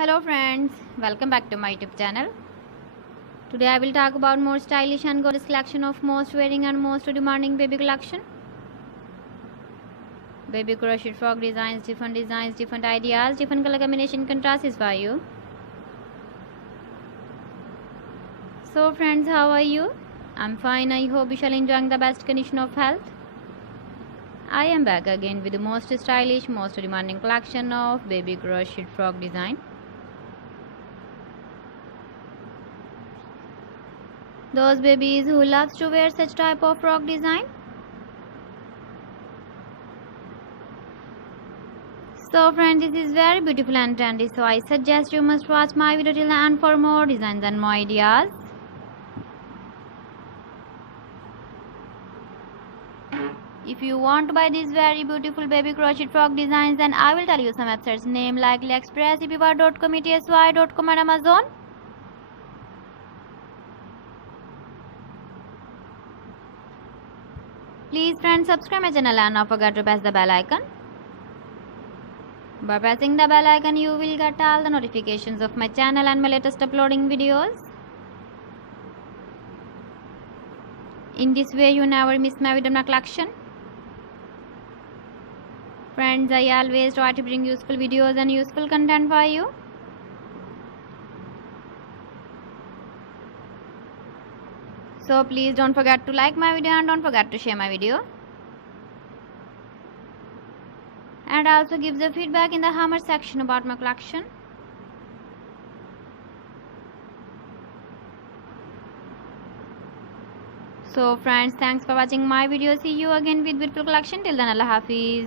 Hello friends, welcome back to my YouTube channel. Today I will talk about more stylish and gorgeous collection of most wearing and most demanding baby collection. Baby crochet frog designs, different ideas, different color combination contrasts for you. So friends, how are you? I'm fine. I hope you shall enjoying the best condition of health. I am back again with the most stylish, most demanding collection of baby crochet frog design. Those babies who loves to wear such type of frog design. So friends, this is very beautiful and trendy, so I suggest you must watch my video till the end for more designs and more ideas. If you want to buy these very beautiful baby crochet frog designs, then I will tell you some websites name like AliExpress, eBay.com, etsy.com and Amazon. Please friends, subscribe my channel and not forget to press the bell icon. By pressing the bell icon, you will get all the notifications of my channel and my latest uploading videos. In this way, you never miss my video collection. Friends, I always try to bring useful videos and useful content for you. So please don't forget to like my video and don't forget to share my video. And also give the feedback in the comment section about my collection. So friends, thanks for watching my video. See you again with beautiful collection. Till then, Allah Hafiz.